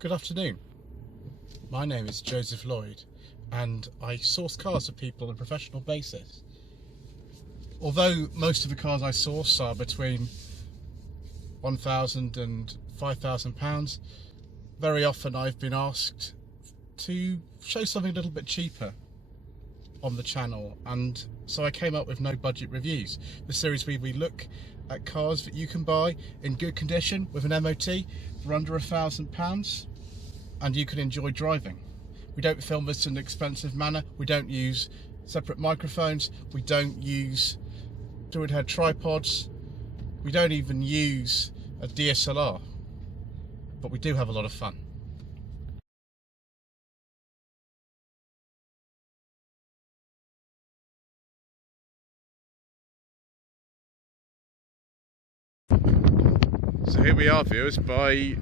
Good afternoon. My name is Joseph Lloyd and I source cars for people on a professional basis. Although most of the cars I source are between £1,000 and £5,000, very often I've been asked to show something a little bit cheaper on the channel, and so I came up with No Budget Reviews, the series where we look at cars that you can buy in good condition with an MOT for under £1,000 and you can enjoy driving. We don't film this in an expensive manner, we don't use separate microphones, we don't use fluid head tripods, we don't even use a DSLR, but we do have a lot of fun. So here we are, viewers, by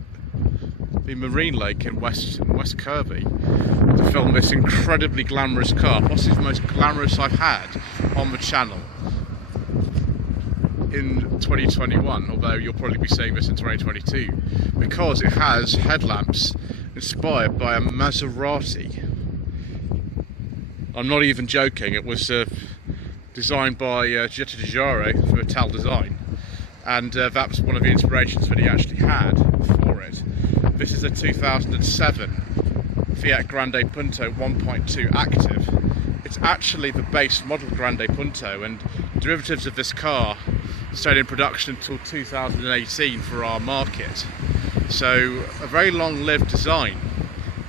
the Marine Lake in West Kirby to film this incredibly glamorous car, possibly the most glamorous I've had on the channel in 2021, although you'll probably be seeing this in 2022, because it has headlamps inspired by a Maserati. I'm not even joking, it was designed by Giugiaro from Ital Design, and that was one of the inspirations that he actually had for it. This is a 2007 Fiat Grande Punto 1.2 active. It's actually the base model Grande Punto, and derivatives of this car stayed in production until 2018 for our market. So a very long-lived design.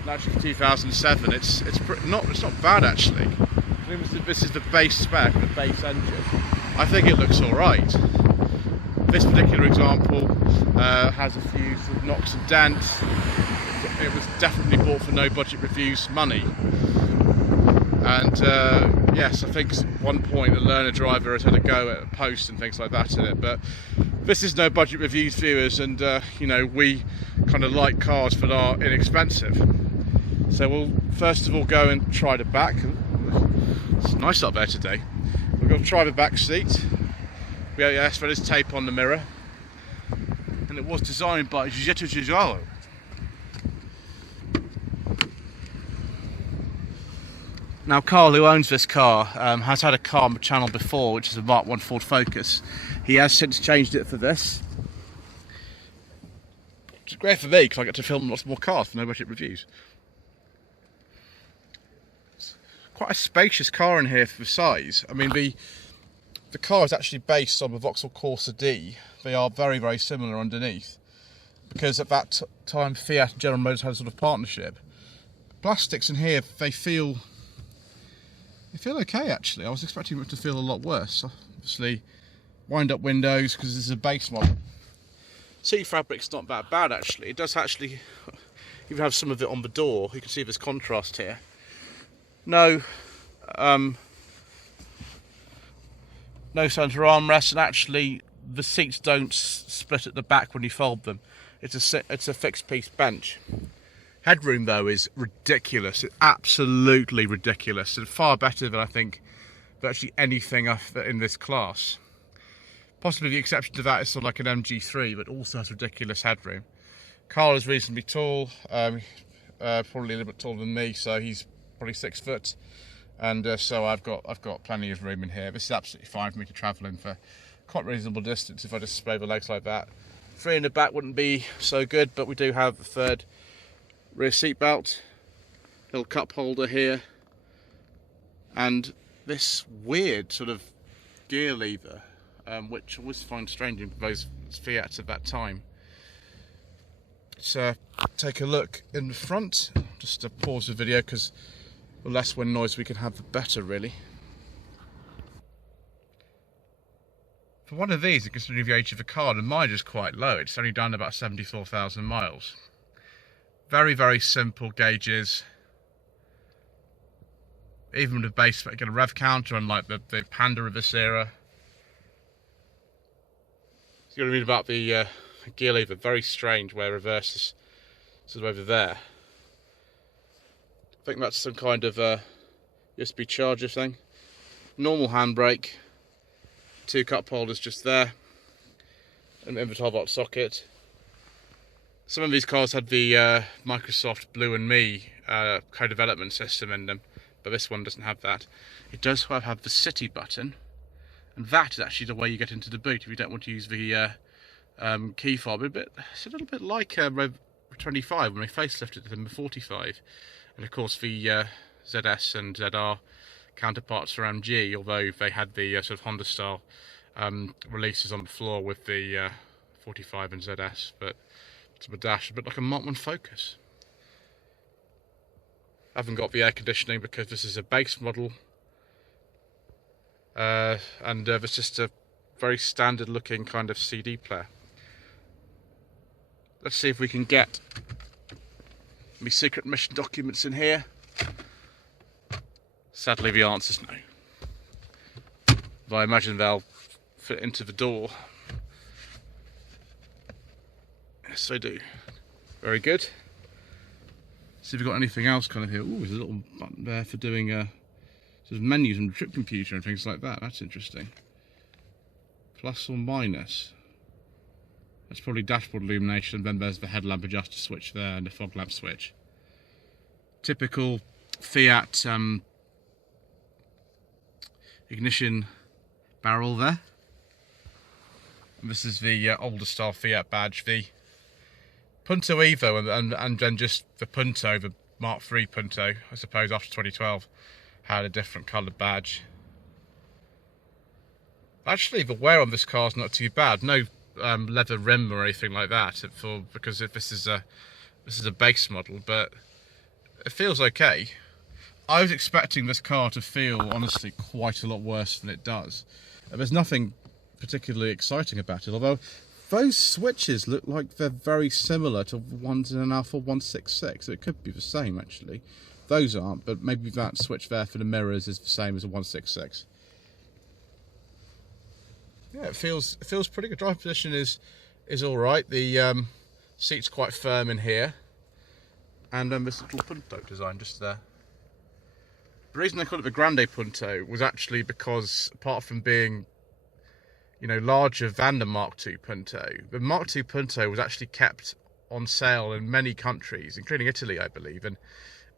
And actually for 2007, it's not bad actually. This is the base spec, the base engine. I think it looks all right. This particular example has a few sort of knocks and dents. It was definitely bought for No Budget Reviews money. And yes, I think at one point a learner driver has had a go at a post and things like that in it. But this is No Budget Reviews, viewers, and you know, we kind of like cars that are inexpensive. So we'll first of all go and try the back. It's nice up there today. We're going to try the back seat. Yes, there is tape on the mirror, and it was designed by Giugiaro. Now Carl, who owns this car, has had a car on the channel before, which is a Mark 1 Ford Focus. He has since changed it for this. It's great for me because I get to film lots more cars for No Budget Reviews. It's quite a spacious car in here for the size. I mean, the car is actually based on the Vauxhall Corsa D. They are very, very similar underneath, because at that time Fiat and General Motors had a sort of partnership. Plastics in here, they feel okay actually. I was expecting them to feel a lot worse. Obviously, wind-up windows because this is a base model. Seat fabric's not that bad actually. It does actually even have some of it on the door. You can see this contrast here. No centre armrest, and actually the seats don't split at the back when you fold them. It's a fixed piece bench. Headroom though is ridiculous. It's absolutely ridiculous, and far better than I think virtually anything in this class. Possibly the exception to that is sort of like an MG3, but also has ridiculous headroom. Carl is reasonably tall, probably a little bit taller than me, so he's probably 6 foot. And so I've got plenty of room in here. This is absolutely fine for me to travel in for quite reasonable distance if I just spray the legs like that. 3 in the back wouldn't be so good, but we do have a third rear seat belt, little cup holder here, and this weird sort of gear lever, which I always find strange in those Fiats of that time. Let's take a look in the front. Just to pause the video because the less wind noise we can have, the better, really. For one of these, considering the age of the car, the mileage is quite low. It's only done about 74,000 miles. Very, very simple gauges. Even with the base, get a rev counter, unlike the Panda of this era. So you're going to read about the gear lever. Very strange where reverse is sort of over there. I think that's some kind of USB charger thing. Normal handbrake, 2 cup holders just there, an inverter volt socket, Some of these cars had the Microsoft Blue and Me co-development system in them, but this one doesn't have that. It does have the City button, and that is actually the way you get into the boot if you don't want to use the key fob. It's a little bit like Rev 25 when they facelifted the number 45, and of course the ZS and ZR counterparts for MG, although they had the sort of Honda style releases on the floor with the 45 and ZS, but to the dash a bit like a Mark 1 Focus. I haven't got the air conditioning because this is a base model, and it's just a very standard looking kind of CD player. Let's see if we can get my secret mission documents in here. Sadly the answer's no, but I imagine they'll fit into the door. Yes, I do. Very good. See if we've got anything else kind of here. Oh, there's a little button there for doing sort of menus and trip computer and things like that. That's interesting. Plus or minus. That's probably dashboard illumination. Then there's the headlamp adjuster switch there and the fog lamp switch. Typical Fiat ignition barrel there. And this is the older style Fiat badge. The Punto Evo and then just the Punto, the Mark III Punto, I suppose after 2012, had a different coloured badge. Actually, the wear on this car is not too bad. No leather rim or anything like that, because this is a base model, but it feels okay. I was expecting this car to feel, honestly, quite a lot worse than it does. There's nothing particularly exciting about it, although those switches look like they're very similar to ones in an Alfa 166. It could be the same, actually. Those aren't, but maybe that switch there for the mirrors is the same as a 166. Yeah, it feels pretty good. Drive position is all right. The seat's quite firm in here, and then this little Punto design just there. The reason they called it the Grande Punto was actually because, apart from being, you know, larger than the Mark II Punto, the Mark II Punto was actually kept on sale in many countries, including Italy, I believe,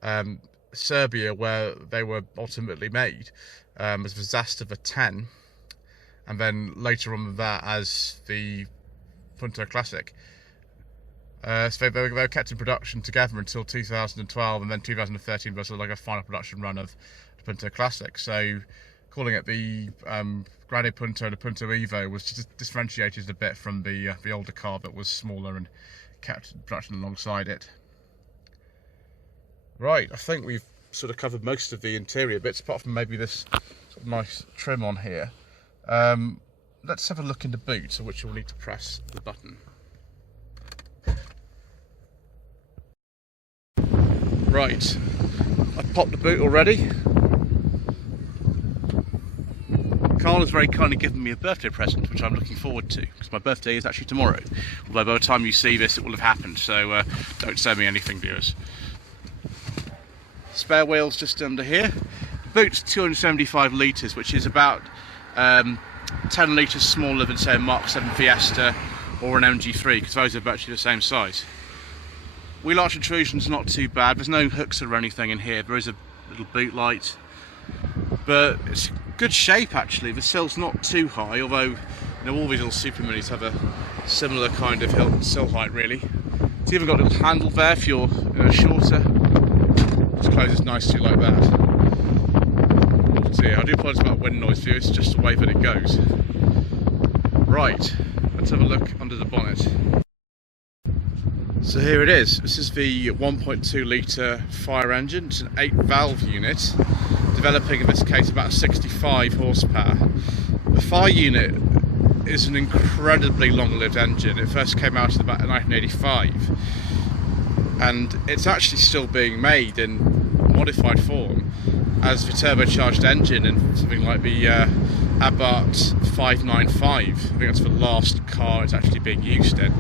and Serbia, where they were ultimately made, as the Zastava 10, and then later on that as the Punto Classic. So they were kept in production together until 2012, and then 2013 was like a final production run of the Punto Classic. So calling it the Grande Punto and the Punto Evo was just differentiated a bit from the older car that was smaller and kept in production alongside it. Right, I think we've sort of covered most of the interior bits, apart from maybe this sort of nice trim on here. Let's have a look in the boot, so which you'll need to press the button. Right, I've popped the boot already. Carl has very kindly given me a birthday present, which I'm looking forward to, because my birthday is actually tomorrow. Although by the time you see this, it will have happened, so don't send me anything, viewers. Spare wheels just under here. The boot's 275 litres, which is about 10 litres smaller than, say, a Mark 7 Fiesta or an MG3, because those are virtually the same size. Wheel arch intrusion's not too bad. There's no hooks or anything in here. There is a little boot light, but it's good shape actually. The sill's not too high, although, you know, all these little Super Minis have a similar kind of sill height really. It's even got a little handle there if you're shorter. Just closes nicely like that. So yeah, I do apologise about wind noise view. It's just the way that it goes. Right, let's have a look under the bonnet. So here it is. This is the 1.2 litre fire engine. It's an 8-valve unit, developing in this case about 65 horsepower. The fire unit is an incredibly long-lived engine. It first came out in about 1985, and it's actually still being made in modified form as the turbocharged engine in something like the Abarth 595. I think that's the last car it's actually being used in.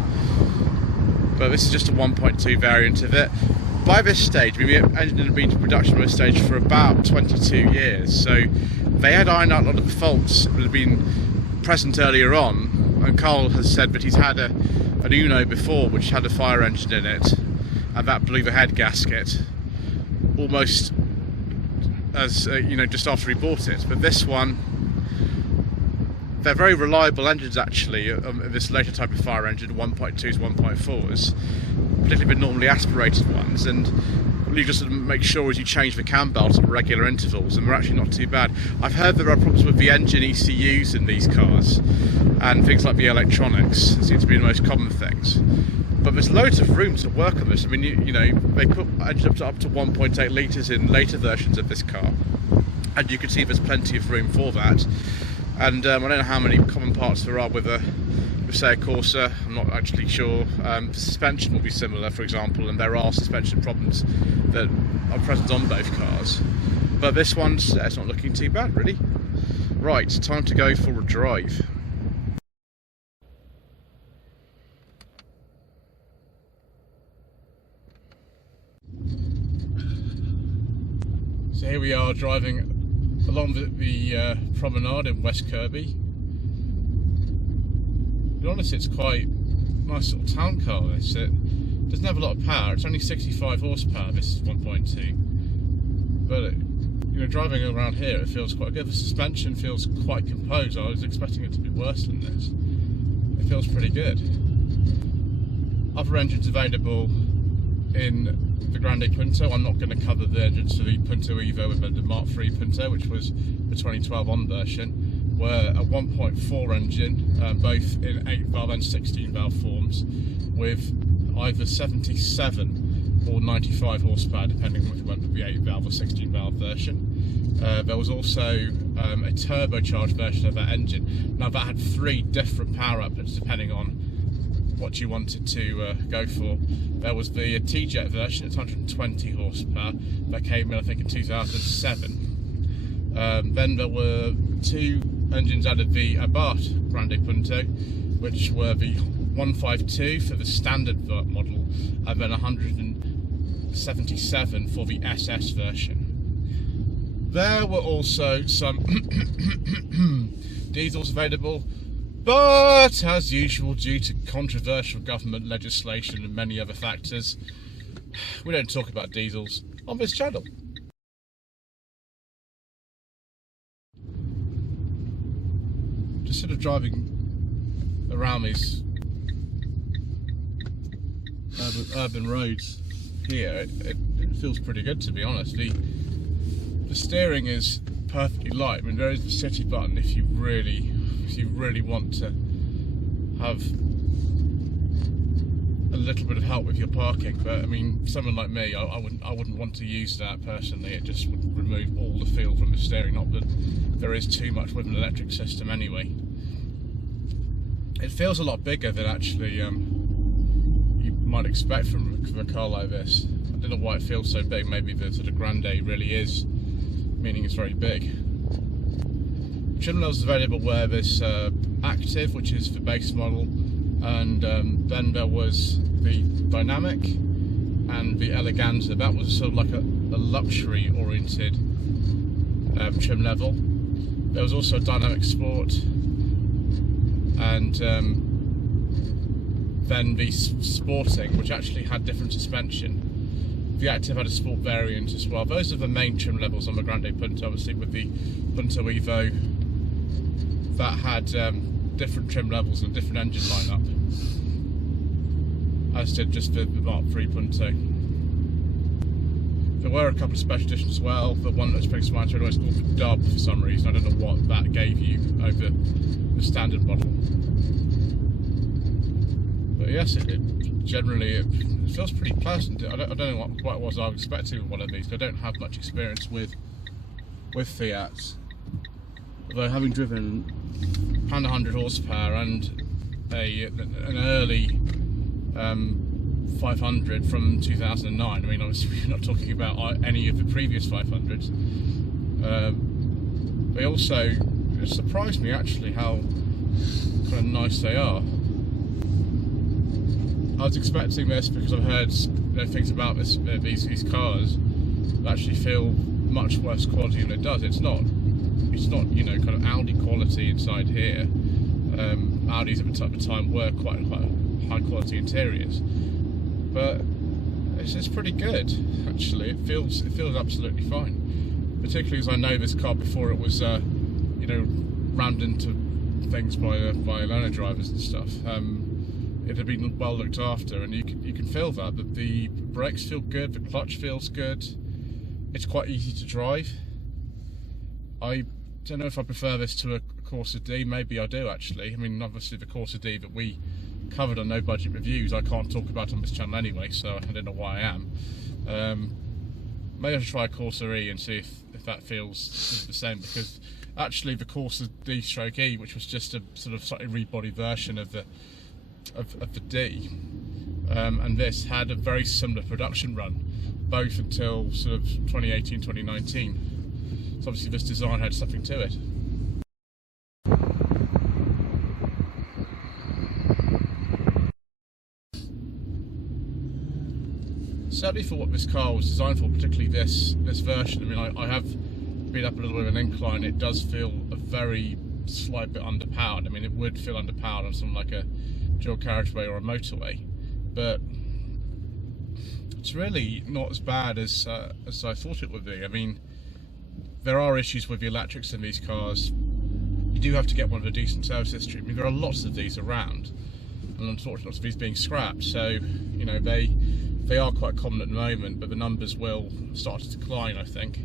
But this is just a 1.2 variant of it. By this stage, I mean, the engine had been in production by this stage for about 22 years, so they had ironed out a lot of the faults that had been present earlier on, and Carl has said that he's had a an Uno before which had a fire engine in it, and that blew the head gasket almost as just after we bought it. But this one, they're very reliable engines actually. This later type of fire engine, 1.2s, 1.4s, particularly the normally aspirated ones, and all you just make sure is you change the cam belts at regular intervals, and they're actually not too bad. I've heard there are problems with the engine ECUs in these cars, and things like the electronics seem to be the most common things. But there's loads of room to work on this. I mean, they put engines up to 1.8 litres in later versions of this car, and you can see there's plenty of room for that. And I don't know how many common parts there are with say a Corsa. I'm not actually sure. The suspension will be similar, for example, and there are suspension problems that are present on both cars. But this one's it's not looking too bad, really. Right, time to go for a drive. So here we are driving along the promenade in West Kirby. To be honest, it's quite a nice little town car. This it doesn't have a lot of power. It's only 65 horsepower. This is 1.2, but driving around here, it feels quite good. The suspension feels quite composed. I was expecting it to be worse than this. It feels pretty good. Other engines available in the Grande Punto. I'm not going to cover the engines for the Punto Evo with the Mark III Punto, which was the 2012 on version, were a 1.4 engine, both in 8 valve and 16 valve forms, with either 77 or 95 horsepower, depending on if you went with the 8 valve or 16 valve version. There was also a turbocharged version of that engine. Now that had 3 different power outputs depending on what you wanted to go for. There was the T-Jet version, it's 120 horsepower, that came in I think in 2007. Then there were 2 engines out of the Abarth Grande Punto, which were the 152 for the standard model, and then 177 for the SS version. There were also some diesels available, but as usual, due to controversial government legislation and many other factors, we don't talk about diesels on this channel. Just sort of driving around these urban roads here, it feels pretty good, to be honest. The steering is perfectly light. I mean, there is the city button if you really want to have a little bit of help with your parking, but I mean, someone like me, I wouldn't want to use that personally. It just would remove all the feel from the steering. Not that there is too much with an electric system anyway. It feels a lot bigger than actually you might expect from a car like this. I don't know why it feels so big. Maybe the sort of Grande really is, meaning it's very big. Trim levels available were this Active, which is the base model, and then there was the Dynamic and the Eleganza. That was sort of like a luxury oriented trim level. There was also a Dynamic Sport, and then the Sporting, which actually had different suspension. The Active had a Sport variant as well. Those are the main trim levels on the Grande Punto. Obviously with the Punto Evo, that had different trim levels and different engine lineup, as did just the Mark III Punto. There were a couple of special editions as well. The one that springs to mind straight away is called the Dub for some reason. I don't know what that gave you over the standard model. But yes, it generally it feels pretty pleasant. I don't know what quite was I was expecting with one of these. I don't have much experience with Fiat. Although having driven 100 horsepower and an early 500 from 2009, I mean, obviously we're not talking about any of the previous 500s. They also, it surprised me actually how kind of nice they are. I was expecting this because I've heard things about these cars that actually feel much worse quality than it does. It's not kind of Audi quality inside here. Audis at the time were quite high quality interiors, but it's pretty good actually. It feels absolutely fine, particularly as I know this car before it was you know, rammed into things by learner drivers and stuff. It had been well looked after, and you can feel that the brakes feel good, the clutch feels good. It's quite easy to drive. I don't know if I prefer this to a Corsa D. Maybe I do actually. I mean, obviously the Corsa D that we covered on No Budget Reviews I can't talk about on this channel anyway, so I don't know why I am. Maybe I should try a Corsa E and see if that feels the same, because actually the Corsa D/E, which was just a sort of slightly rebodied version of the D, and this had a very similar production run, both until sort of 2018, 2019. So obviously this design had something to it. Certainly for what this car was designed for, particularly this version. I mean, I have been up a little bit of an incline. It does feel a very slight bit underpowered. I mean, it would feel underpowered on something like a dual carriageway or a motorway, but it's really not as bad as I thought it would be. I mean, there are issues with the electrics in these cars. You do have to get one with a decent service history. I mean, there are lots of these around, and unfortunately lots of these being scrapped, so you know, they are quite common at the moment, but the numbers will start to decline, I think.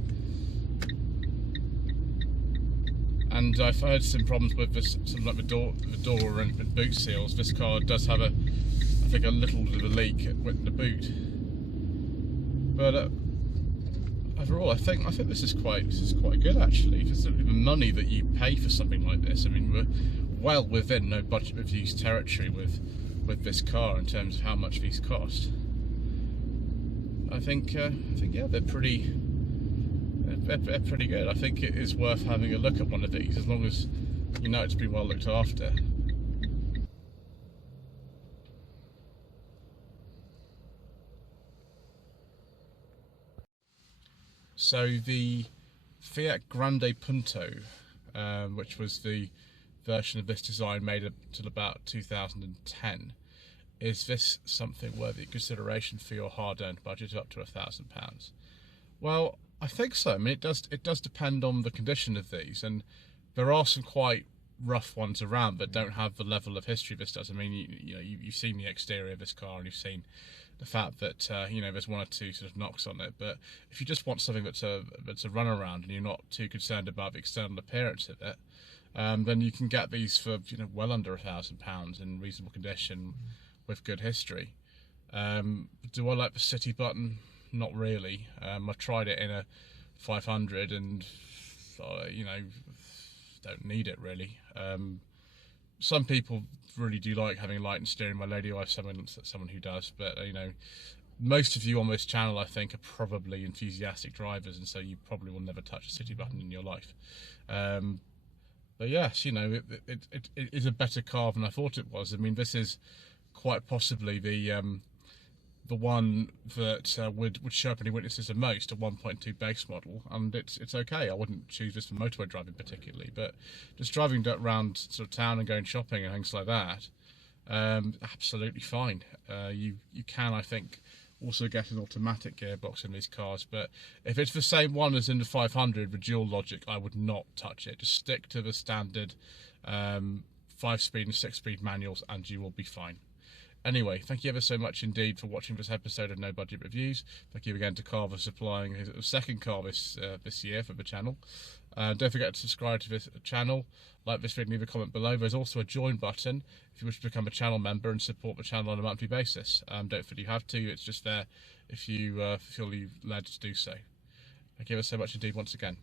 And I've heard some problems with this, something like the door and boot seals. This car does have I think a little bit of a leak with the boot. But overall, I think this is quite good actually. For the money that you pay for something like this, I mean, we're well within No Budget Reviews territory with this car in terms of how much these cost. I think yeah, they're pretty good. I think it is worth having a look at one of these, as long as you know it's been well looked after. So the Fiat Grande Punto, which was the version of this design made up till about 2010, is this something worthy of consideration for your hard-earned budget up to £1,000? Well, I think so. I mean, it does depend on the condition of these, and there are some quite rough ones around that don't have the level of history this does. I mean, you've seen the exterior of this car, and you've seen the fact that you know, there's one or two sort of knocks on it. But if you just want something that's a runaround and you're not too concerned about the external appearance of it, then you can get these for, you know, well under £1,000 in reasonable condition with good history. Do I like the city button? Not really. I tried it in a 500 and you know, don't need it really. Some people really do like having light and steering. My lady wife's someone who does, but you know, most of you on this channel I think are probably enthusiastic drivers, and so you probably will never touch a city button in your life. But yes, you know, it is a better car than I thought it was. I mean, this is quite possibly the one that would show up any witnesses the most, a 1.2 base model, and it's okay. I wouldn't choose this for motorway driving particularly, but just driving around sort of town and going shopping and things like that, absolutely fine. You can, I think, also get an automatic gearbox in these cars, but if it's the same one as in the 500 with dual logic, I would not touch it. Just stick to the standard 5-speed and 6-speed manuals and you will be fine. Anyway, thank you ever so much indeed for watching this episode of No Budget Reviews. Thank you again to Carl for supplying his second car this year for the channel. Don't forget to subscribe to this channel, like this video, leave a comment below. There's also a join button if you wish to become a channel member and support the channel on a monthly basis. Don't feel you have to, it's just there if you feel you're led to do so. Thank you ever so much indeed once again.